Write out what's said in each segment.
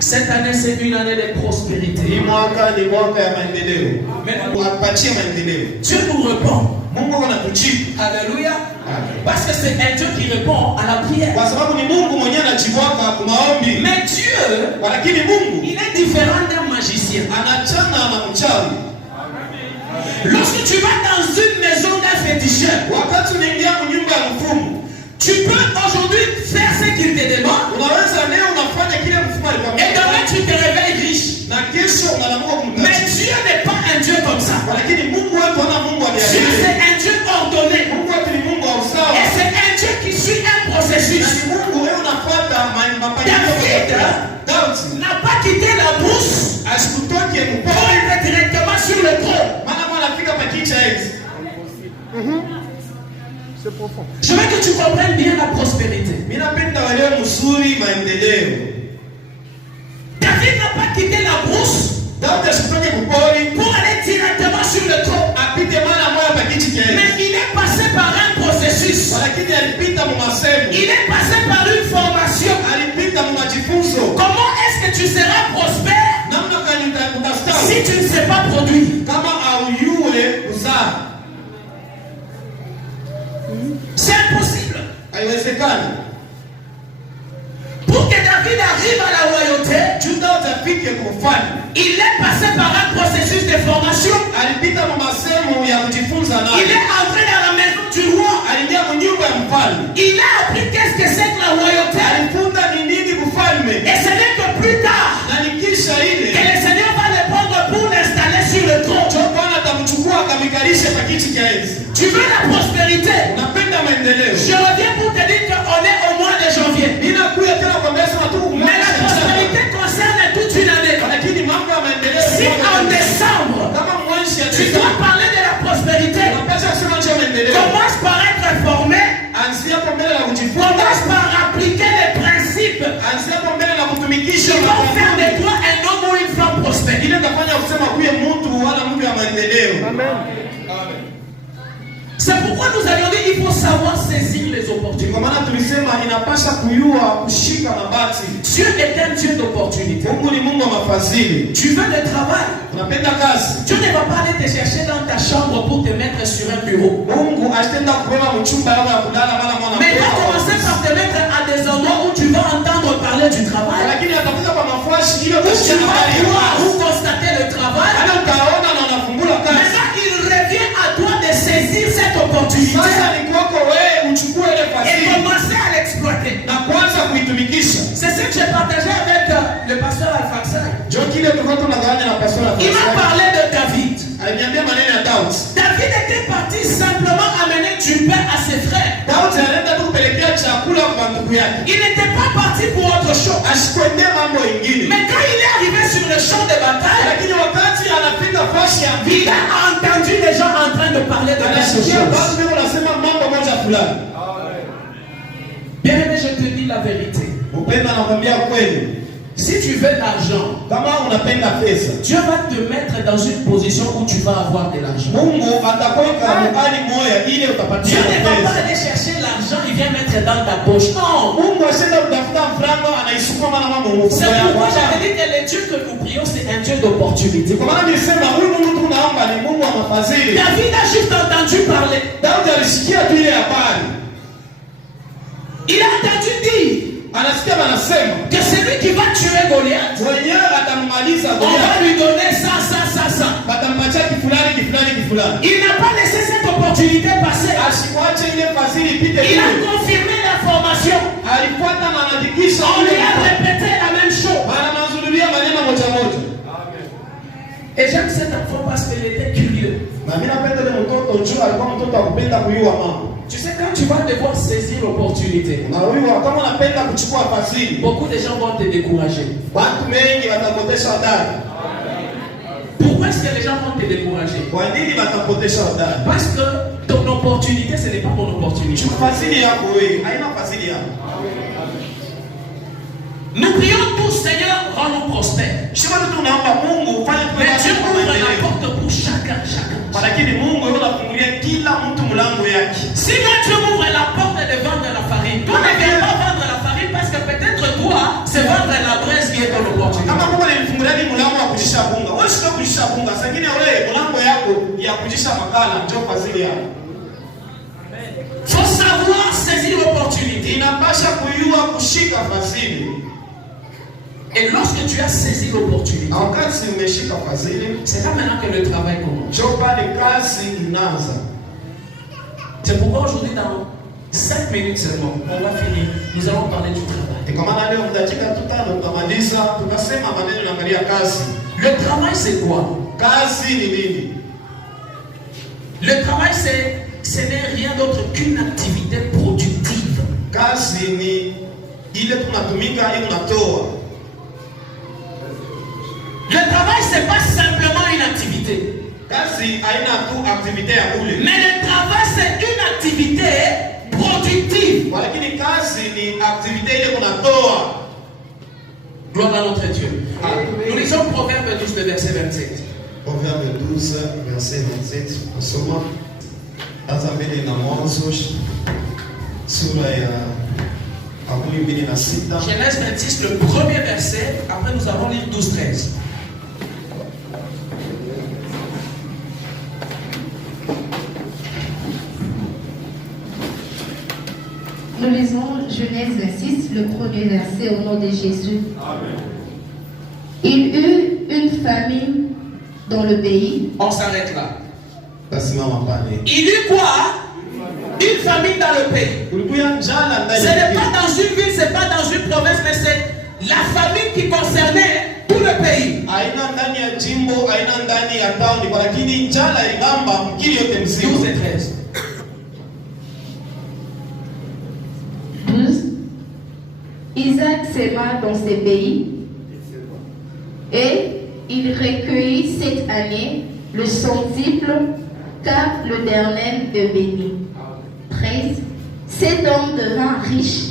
Cette année, c'est une année de prospérité. Dieu nous répond. Alléluia. Parce que c'est un Dieu qui répond à la prière. Mais Dieu, il est différent d'un magicien. Lorsque tu vas dans une maison d'un féticheur, tu peux aujourd'hui faire ce qu'il te demande. Et demain tu te réveilles riche. Mais Dieu n'est pas un Dieu comme ça. Dieu c'est un Dieu ordonné. Et c'est un Dieu qui suit un processus. David n'a pas quitté la brousse pour être directement sur le trône. C'est profond. Je veux que tu comprennes bien la prospérité. David n'a pas quitté la brousse pour aller directement sur le trône. Mais il est passé par un processus. Il est passé par une formation. Comment est-ce que tu seras prospère si tu ne sais pas produire? C'est impossible. Pour que David arrive à la royauté, il est passé par un processus de formation. Il est entré dans la maison du roi. Il a appris qu'est-ce que c'est que la royauté. Et ce n'est que plus tard que le Seigneur va le prendre pour l'installer sur le trône. Tu veux la prospérité? Je reviens pour te dire qu'on est au mois de janvier. Mais la prospérité concerne toute une année. Si en décembre, tu dois parler de la prospérité, commence par être formé, commence par appliquer les principes qui vont faire de toi un homme ou une femme prospère. Amen. C'est pourquoi nous avions dit qu'il faut savoir saisir les opportunités. Dieu est un Dieu d'opportunités. Tu veux le travail. Dieu ne va pas aller te chercher dans ta chambre pour te mettre sur un bureau. Mais il va commencer par te mettre à des endroits où tu vas entendre parler du travail. Où tu vas voir ou constater le travail. Maintenant, il revient à toi de saisir cette opportunité et commencer à l'exploiter. C'est ce que j'ai partagé avec le pasteur Alfaxai. Il m'a parlé de David. David était parti simplement amener du pain à ses frères. Il n'était pas parti pour autre chose. Mais quand il est arrivé sur le champ de bataille, il a entendu les gens en train de parler de la chose. Bien aimé, je te dis la vérité. Si tu veux l'argent, Dieu va te mettre dans une position où tu vas avoir de l'argent. Dieu ne va pas aller chercher l'argent, il vient mettre dans ta poche. Non. C'est pourquoi j'avais dit que le Dieu que nous prions, c'est un Dieu d'opportunité. David a juste entendu parler. Il a entendu dire que celui qui va tuer Goliath, on va lui donner ça. Il n'a pas laissé cette opportunité passer. Il a confirmé l'information. On lui a répété la même chose. Et j'aime cet enfant parce qu'il était curieux. Tu sais, quand tu vas devoir saisir l'opportunité, beaucoup de gens vont te décourager. Pourquoi est-ce que les gens vont te décourager? Parce que ton opportunité, ce n'est pas mon opportunité. Nous prions tous, Seigneur, rends-nous prospères. Mais Dieu ouvre la porte pour chacun. Si Dieu ouvre la porte de vendre la farine, toi ne viens pas vendre la farine parce que peut-être toi, c'est vendre la braise Faut savoir saisir l'opportunité. Et lorsque tu as saisi l'opportunité, c'est là maintenant que le travail commence. C'est pourquoi aujourd'hui, dans 5 minutes seulement, on va finir. Nous allons parler du travail. Le travail, c'est quoi? Le travail, ce n'est rien d'autre qu'une activité productive. Le travail, ce n'est pas simplement une activité. Mais le travail, c'est une activité productive. Gloire à notre Dieu. Nous lisons Proverbe 12, verset 27. Proverbe 12, verset 27. Nasoma hata mbele na Mwanzo sura ya 26. Genèse 26, le premier verset. Après, nous allons lire 12, 13. Nous lisons Genèse 26, le premier verset au nom de Jésus. Amen. Il eut une famine dans le pays. On s'arrête là. Il eut quoi? Une famine dans le pays. Ce n'est pas dans une ville, ce n'est pas dans une province, mais c'est la famine qui concernait tout le pays. 12 et 13. 12. Isaac s'aima dans ces pays et il recueillit cette année le centuple car l'Éternel est béni. 13. Cet homme devint riche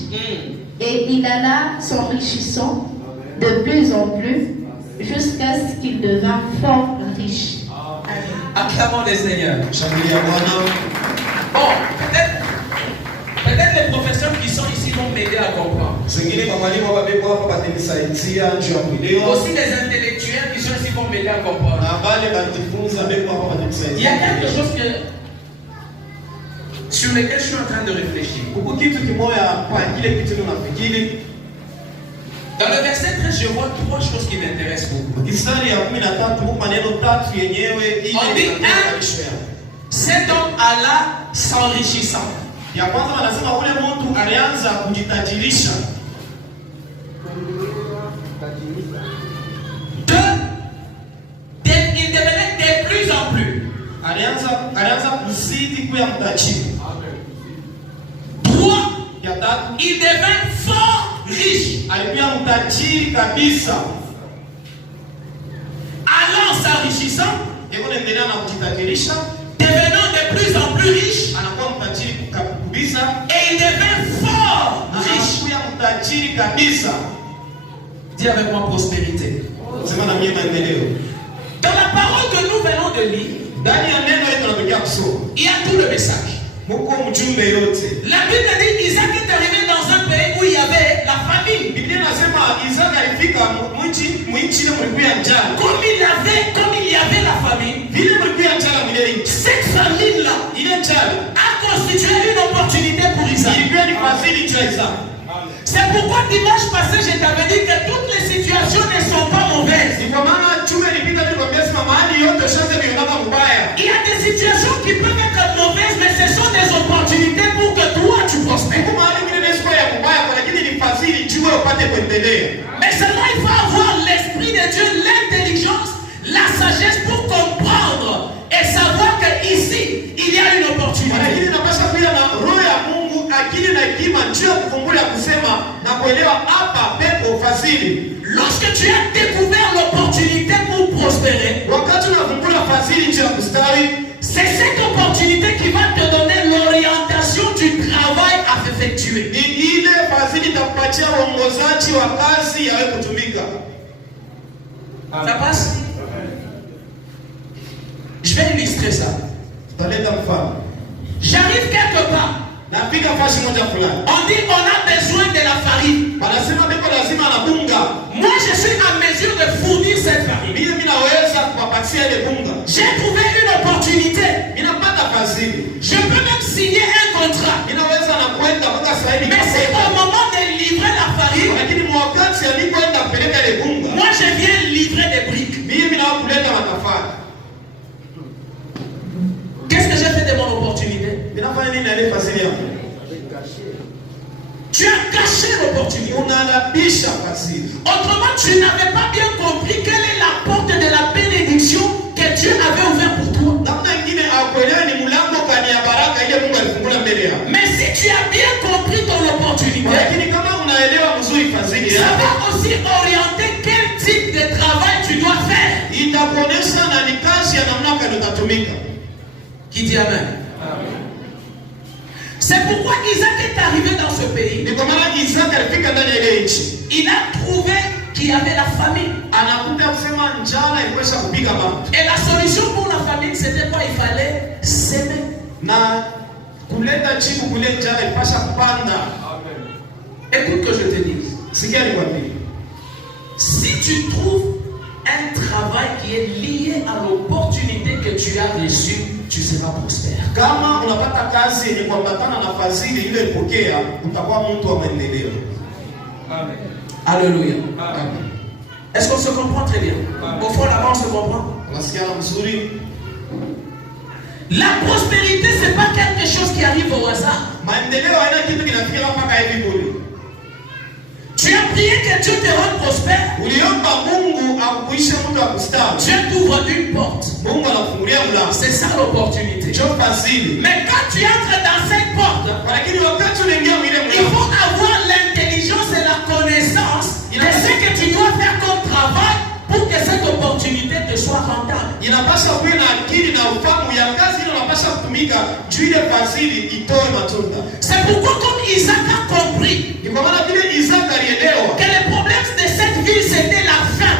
et il alla s'enrichissant de plus en plus jusqu'à ce qu'il devint fort riche. Acclamons le Seigneur. Bon, peut-être les professeurs qui sont ici vont m'aider à comprendre. Aussi les intellectuels qui sont ici vont m'aider à comprendre. Il y a quelque chose sur lequel je suis en train de réfléchir. Dans le verset 13, je vois 3 choses qui m'intéressent beaucoup. On dit cet homme alla s'enrichissant. Deux, il devenait de plus en plus. 3, il devint fort riche. Allant s'enrichissant, devenant de plus en plus riche, et il devint fort riche. Dis avec moi prospérité. Dans la parole que nous venons de lire, il y a tout le message. La Bible dit Isaac est arrivé dans un pays où il y avait la famine. Comme il y avait la famine, cette famine-là a constitué une opportunité pour Isaac. C'est pourquoi dimanche passé, je t'avais dit que toutes les situations ne sont pas mauvaises. Il y a des situations qui peuvent être mauvaises, mais ce sont des opportunités pour que toi tu prospères. Mais seulement il faut avoir l'esprit de Dieu, l'intelligence, la sagesse pour comprendre et savoir qu'ici, il y a une opportunité. Lorsque tu as découvert l'opportunité pour prospérer, c'est cette opportunité qui va te donner l'orientation du travail à effectuer. Ça passe? Je vais illustrer ça. J'arrive quelque part. On dit on a besoin de la farine. Moi je suis en mesure de fournir cette farine. J'ai trouvé une opportunité Mais c'est au moment de livrer la farine, moi je viens livrer des briques. Qu'est-ce que j'ai fait de mon opportunité? Tu as caché l'opportunité. Autrement, tu n'avais pas bien compris quelle est la porte de la bénédiction que Dieu avait ouverte pour toi. Mais si tu as bien compris ton opportunité, ça va aussi orienter quel type de travail tu dois faire. Qui dit Amen? C'est pourquoi Isaac est arrivé dans ce pays. Il a trouvé qu'il y avait la famine. Et la solution pour la famine, c'était quoi? Il fallait s'aimer. Écoute que je te dise. Si tu trouves un travail qui est lié à l'opportunité que tu as reçue, tu seras prospère. Amen. Alléluia. Amen. Est-ce qu'on se comprend très bien? Au fond, là-bas, on se comprend. La prospérité, ce n'est pas quelque chose qui arrive au hasard. Tu as prié que Dieu te rende prospère. Dieu t'ouvre une porte. C'est ça l'opportunité. Mais quand tu entres dans cette porte, il faut avoir l'intelligence et la connaissance de ce que tu dois faire comme travail pour que cette opportunité te soit rentable. C'est pourquoi comme Isaac a compris que le problème de cette ville c'était la faim.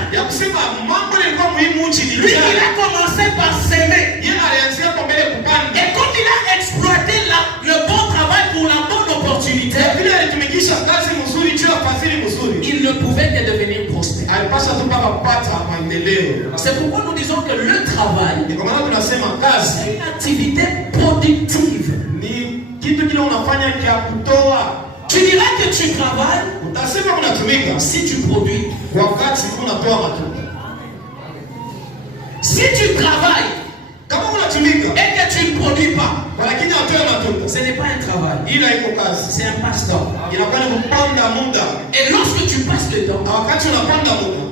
Lui il a commencé par s'aimer. Et comme il a exploité le bon travail pour la bonne opportunité, il ne pouvait que devenir prospère. C'est pourquoi nous disons que le travail c'est une activité productive. Tu diras que tu travailles si tu produis. Si tu travailles et que tu ne produis pas, ce n'est pas un travail, c'est un passe-temps. Et lorsque tu passes le temps,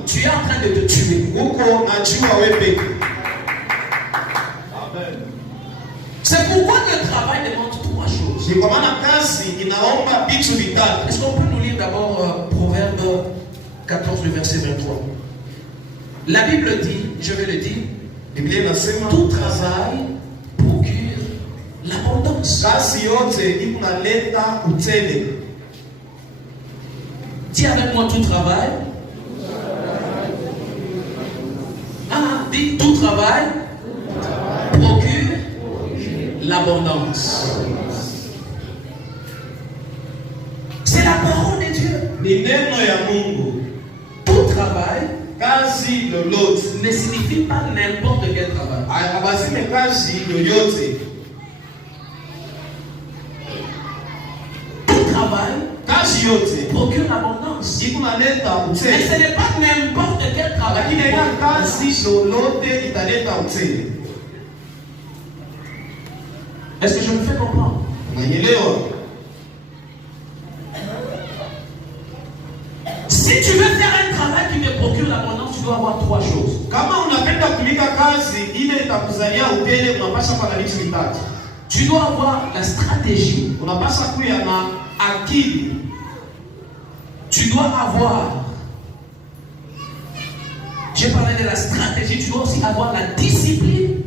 tu es en train de te tuer. C'est pourquoi le travail demande trois choses. Est-ce qu'on peut nous lire d'abord Proverbe 14, le verset 23? La Bible dit, je vais le dire, tout travail procure l'abondance. Dis avec moi, tout travail. Dis tout travail procure l'abondance. C'est la parole de Dieu. Tout travail ne signifie pas n'importe quel travail. Tout travail procure l'abondance. Mais ce n'est pas n'importe quel travail. Est-ce que je me fais comprendre? Si tu veux faire un travail qui te procure l'abondance, tu dois avoir trois choses. Tu dois avoir la stratégie. Tu dois avoir. J'ai parlé de la stratégie, tu dois aussi avoir la discipline.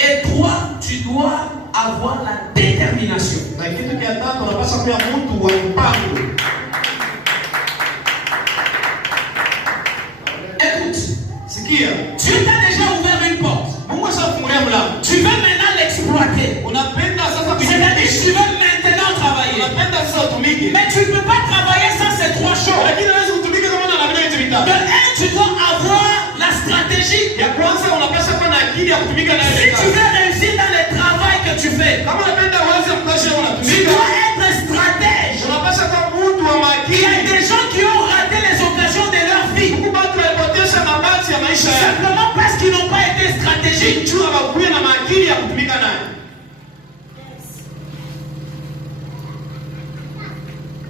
Et toi, tu dois avoir la détermination. Écoute, Dieu t'a déjà ouvert une porte. Tu veux maintenant l'exploiter. C'est-à-dire tu veux maintenant travailler. Mais tu ne peux pas travailler sans ces trois choses. De un, tu dois avoir la stratégie. Ya kwanza unapaswa kuwa na akili ya kutumika nayo. Si tu veux réussir dans le travail que tu fais, kama unapenda uweze mkazi unatumika, tu dois être stratège. Unapaswa kuwa mtu wa makini. Il y a des gens qui ont raté les occasions de leur vie. Watu walipoteza mabati ya maisha yao. Simplement parce qu'ils n'ont pas été stratégiques. Tu hawakuwa na akili ya kutumika nayo.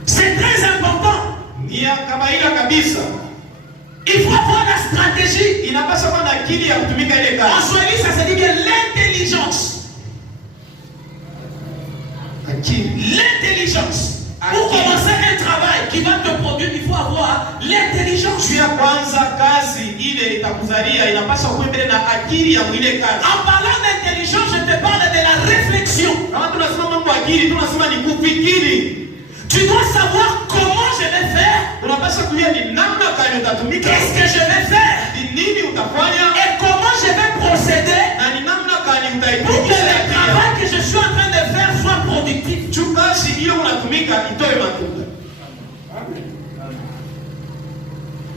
C'est très important. Ni ya kawaida kabisa. Il faut avoir la stratégie. Inapaswa kuwa na akili ya kutumika ile kazi. En Swahili ça se dit bien l'intelligence. L'intelligence. Pour commencer un travail qui va te produire, il faut avoir l'intelligence. Tu as kwanza kazi ile itakuzalia inapaswa kuwa na akili ya mwile kazi. En parlant d'intelligence, je te parle de la réflexion. Kama tunasema mambo akili, tunasema ni kufikiri. Tu dois savoir comment je vais faire. Unapaswa kujua ni namna gani utatumika. Qu'est-ce que je vais faire? Ni nini utafanya? Et comment je vais procéder? Na ni namna gani utaitumia. Pour que le travail que je suis en train de faire soit productif. Chukashi ile unatumika itoe matunda.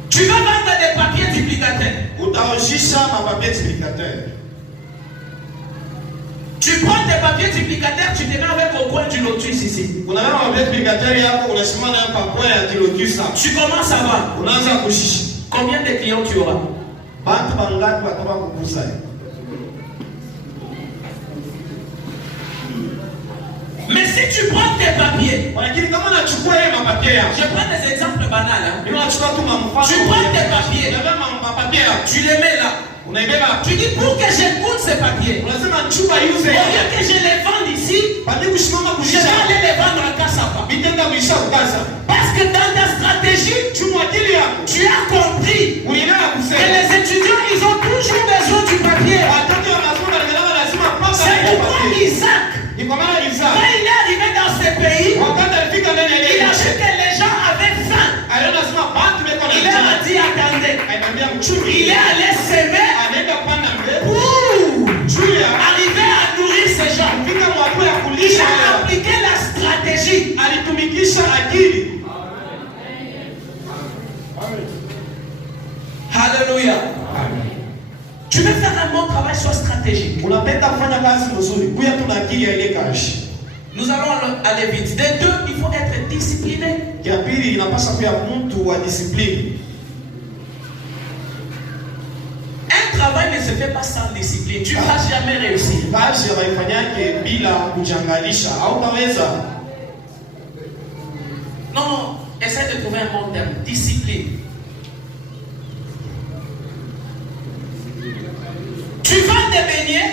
Tu veux vendre des papiers duplicataires. Utaoshisha mapapier duplicataire. Tu prends tes papiers duplicataires, tu te mets avec au coin du lotus ici. On a un papier duplicataire yako, unasema na hapa kwa ya lotus ça. Tu commences à vendre. Unaanza kushisha. Combien de clients tu auras? Bantu bangapi watoka kukusa? Mais si tu prends tes papiers, je prends des exemples banals. Tu prends tes papiers, tu les mets là. Tu dis pour que j'écoute ces papiers, au lieu que je les vende ici, je vais aller les vendre à Kassapa. Parce que dans ta stratégie, tu as compris que les étudiants, ils ont toujours besoin du papier. C'est pourquoi Isaac, quand il est arrivé dans ce pays, il a vu que les gens avaient faim. Il leur a dit attendez. Il est allé s'aimer pour arriver à nourrir ces gens. Il a appliqué la stratégie. Alléluia. Tu veux faire un bon travail, sois stratégique. Nous allons aller vite. Des deux, il faut être discipliné. Un travail ne se fait pas sans discipline. Tu ne vas jamais réussir. Non, essaie de trouver un bon terme. Discipline. Tu vends des beignets.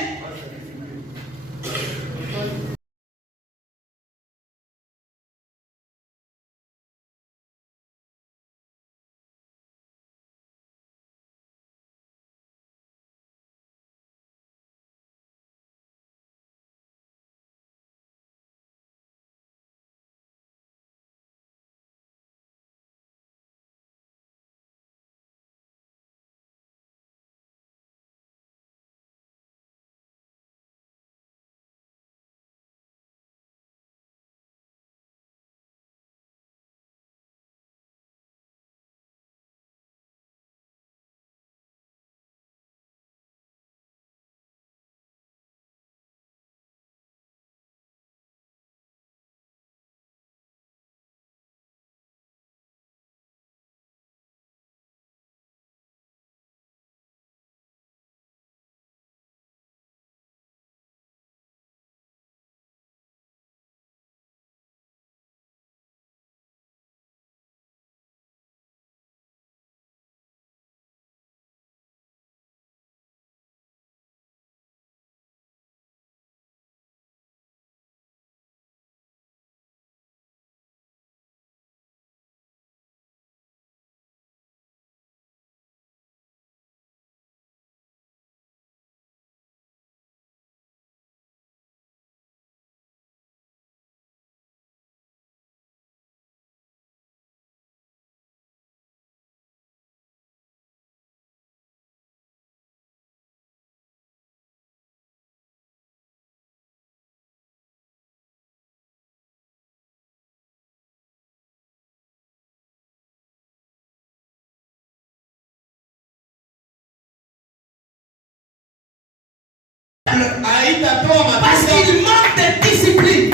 Parce qu'il manque de discipline.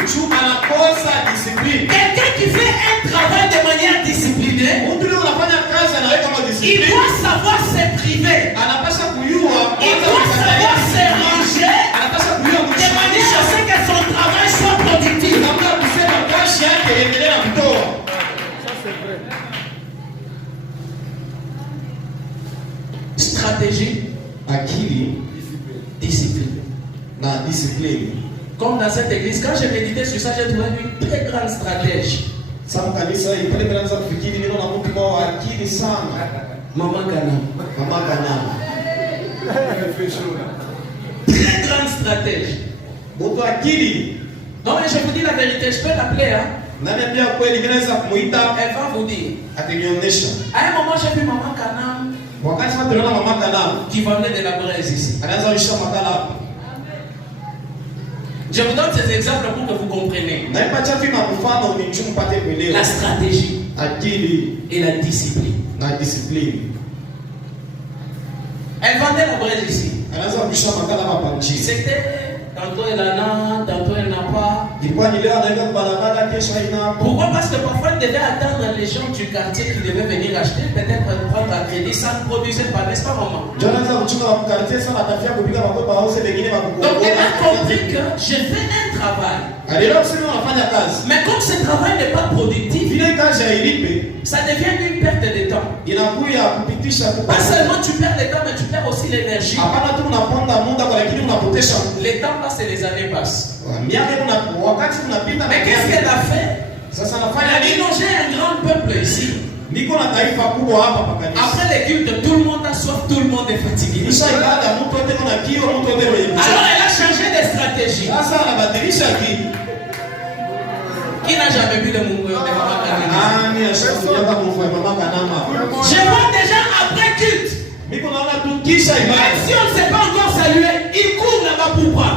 Quelqu'un qui fait un travail de manière disciplinée, il doit savoir se priver. Il doit savoir se ranger de manière à ce que son travail soit productif. Stratégie, discipline. Comme dans cette église, quand j'ai médité sur ça, j'ai trouvé une très grande stratégie. Maman Ghana. Très grande stratégie. Non mais je vous dis la vérité, je peux l'appeler. Elle va vous dire. À un moment j'ai vu Maman Ghana qui vendait de la braise ici. Je vous donne ces exemples pour que vous compreniez. La stratégie et la discipline. Elle vendait la braise ici. C'était tantôt elle en a, tantôt elle n'a pas. Pourquoi? Parce que parfois elle devait attendre les gens du quartier qui devaient venir acheter, peut-être prendre un crédit, ça ne produisait pas, n'est-ce pas maman? Donc elle a compris que je fais un travail. Mais comme ce travail n'est pas productif, ça devient une perte de temps. Pas seulement tu perds le temps, mais tu perds aussi l'énergie. Les temps passent et les années passent. Mais qu'est-ce qu'elle a fait? Elle a mélangé un grand peuple ici. Après les cultes, tout le monde a soif, tout le monde est fatigué. Alors elle a changé de stratégie. Qui n'a jamais vu le mouvement de Maman Ghana? Je vois déjà après culte. Même si on ne s'est pas encore salué, il court là-bas pour voir.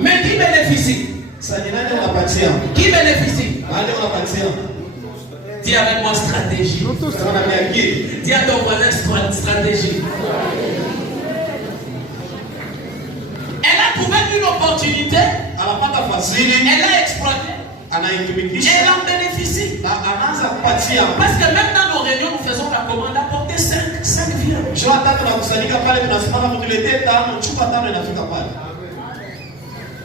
Mais qui bénéficie? Qui bénéficie? Dis avec moi stratégie. Dis à ton voisin stratégie. Elle a trouvé une opportunité. Elle a exploité. Elle en bénéficie. Parce que même dans nos réunions, nous faisons la commande d'apporter 5 vierges.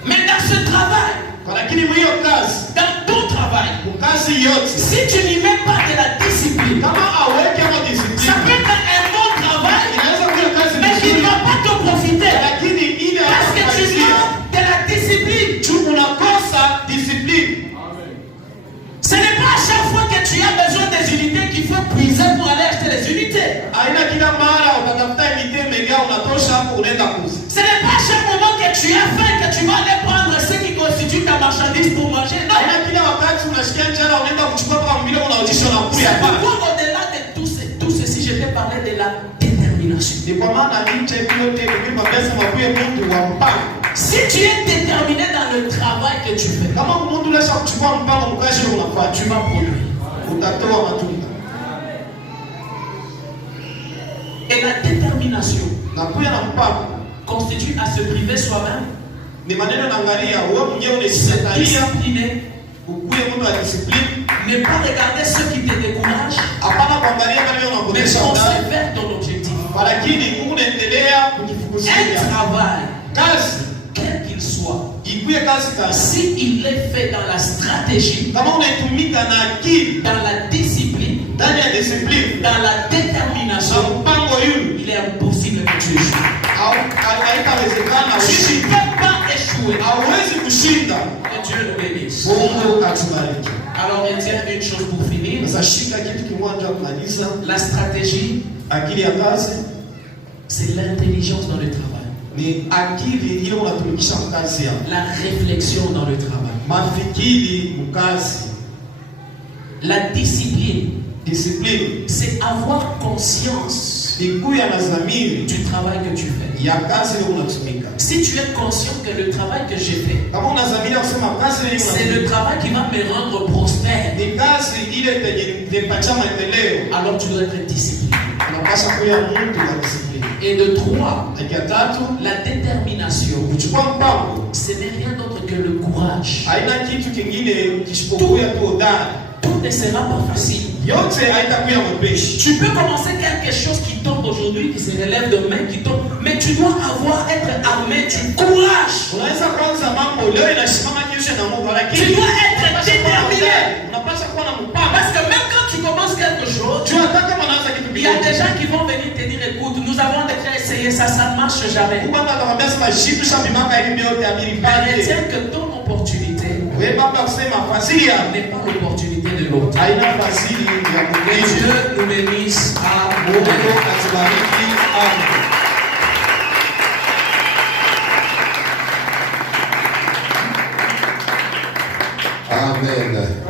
Mais dans ce travail, dans ton travail, si tu n'y mets pas de la discipline, ça peut être un bon travail, mais qui ne va pas te profiter. Parce que tu manques de la discipline. Ce n'est pas à chaque fois que tu as besoin des unités qu'il faut puiser pour aller acheter les unités. Ce n'est pas à chaque moment que tu as faim que tu vas aller prendre ce qui constitue ta marchandise pour manger. Non. C'est pourquoi au-delà de tout ceci, je vais parler de la détermination. Si tu es déterminé dans le travail que tu fais, tu vas produire. Et la détermination constitue à se priver soi-même, se discipliner, ne pas regarder ceux qui te découragent, mais foncer vers ton objectif. Un travail, quel qu'il soit, si il est fait dans la stratégie, dans la discipline, dans la détermination, il est impossible que tu échoues. Tu ne peux pas échouer. Que Dieu le bénisse. Alors il tient une chose pour finir. La stratégie, c'est l'intelligence dans le travail. La réflexion dans le travail. La discipline, c'est avoir conscience du travail que tu fais. Si tu es conscient que le travail que j'ai fait, c'est le travail qui va me rendre prospère, alors tu dois être discipliné. Et de 3, ya tatu, la détermination. kuchukua mpango Ce n'est rien d'autre que le courage. haina kitu kingine kisipokuwa tu hodari. Tout ne sera pas facile. Yote haitakuwa mwepesi. Tu peux commencer quelque chose qui tombe aujourd'hui, qui se relève demain, qui tombe, mais tu dois être armé du courage. Unaweza kwanza mambo leo inasimama kesho na Mungu, lakini Tu dois être déterminé. unapaswa kuwa na mpango. Parce que même quand tu commences quelque chose, Tu unataka manaanza kitu il y a kingine. des gens qui vont venir te dire, écoute, nous avons déjà essayé ça, ça ne marche jamais. Mungu atakwambia sema shitu shabimaka hivi yote abiri Mais pale. retiens que ton opportunité Wewe baba kusema fasiria n'est pas l'opportunité de l'autre. haina fasili ya Que Mungu. Dieu nous bénisse. Mungu Amen. atubariki. Amen. Amen.